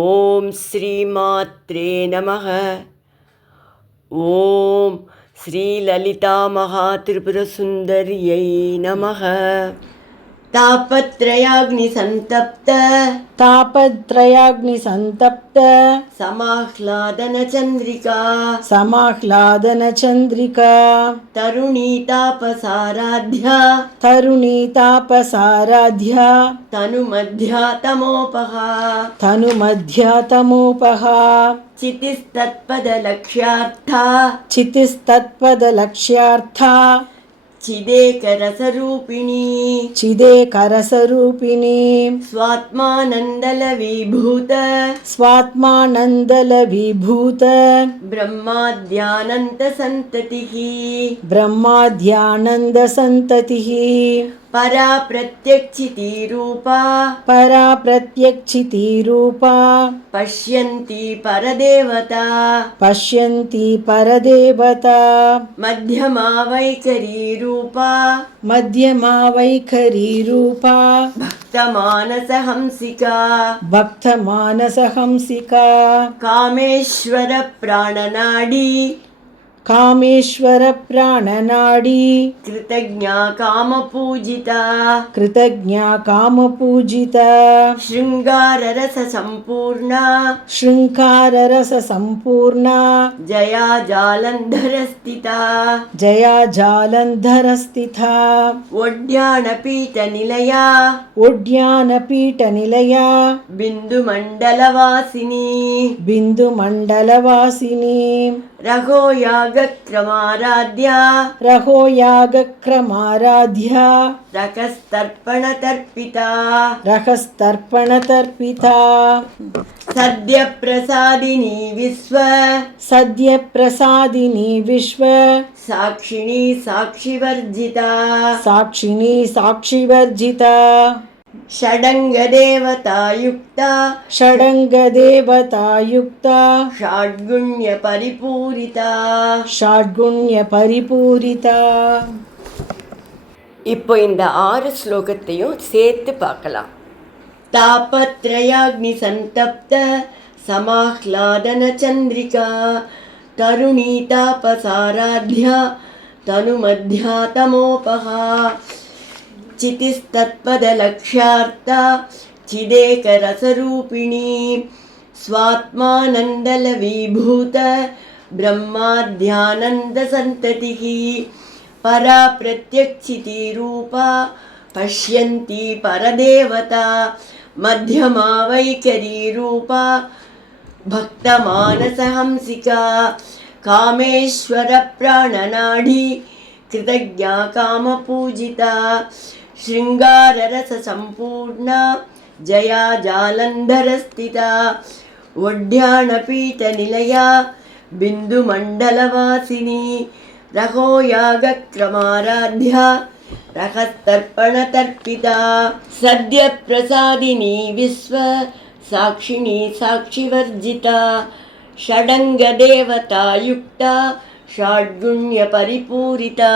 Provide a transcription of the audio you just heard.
ஓம் ஸ்ரீமாத்ரே நமः. ஓம் ஸ்ரீலலிதா மகாத்ரிபுரசுந்தரியை நமः. तापत्रयाग्निसन्तप्त समाह्लादनचन्द्रिका तरुणीतापसाराध्या तनुमध्यातमोपहा चितिस्तत्पदलक्ष्यार्था चिदेकरसरूपिणी स्वात्मानन्दलविभूत ब्रह्माद्यानन्दसन्ततिः परा प्रत्यक्षितिरूपा पश्यन्ति परदेवता मध्यमा वैखरीरूपा भक्तमानसहंसिका कामेश्वर प्राणनाडी कृतज्ञा कामपूजिता शृङ्गाररस संपूर्णा जया जालन्धरस्थिता ओड्यानपीठनिलया बिन्दुमण्डलवासिनी रघोयागक्रमाराध्या रकस्तर्पणतर्पिता सद्यप्रसादिनी विश्व साक्षिणी साक्षिवर्जिता षडङ्गदेवतायुक्ता षड्गुण्यपरिपूरिता. இப்போ இந்த 6 ஸ்லோகத்தையும் சேர்த்து பார்க்கலாம். तापत्रयाग्निसन्तप्त समाह्लादनचन्द्रिका तरुणीतापसाराध्या तनुमध्यातमोपहा चितिस्तत्पदलक्ष्यार्था चिदेकरसरूपिणी स्वात्मानन्दलविभूत ब्रह्माद्यानन्दसन्ततिः परा प्रत्यक्षितिरूपा पश्यन्ति परदेवता मध्यमा वैखरीरूपा भक्तमानसहंसिका कामेश्वर प्राणनाडी कृतज्ञा कामपूजिता शृङ्गाररस संपूर्णा जया जालन्धरस्थिता ओड्यानपीठनिलया बिन्दुमण्डलवासिनी रघोयागक्रमाराध्या रकस्तर्पणतर्पिता सद्यप्रसादिनी विश्व साक्षिणी साक्षिवर्जिता षडङ्गदेवतायुक्ता षड्गुण्यपरिपूरिता.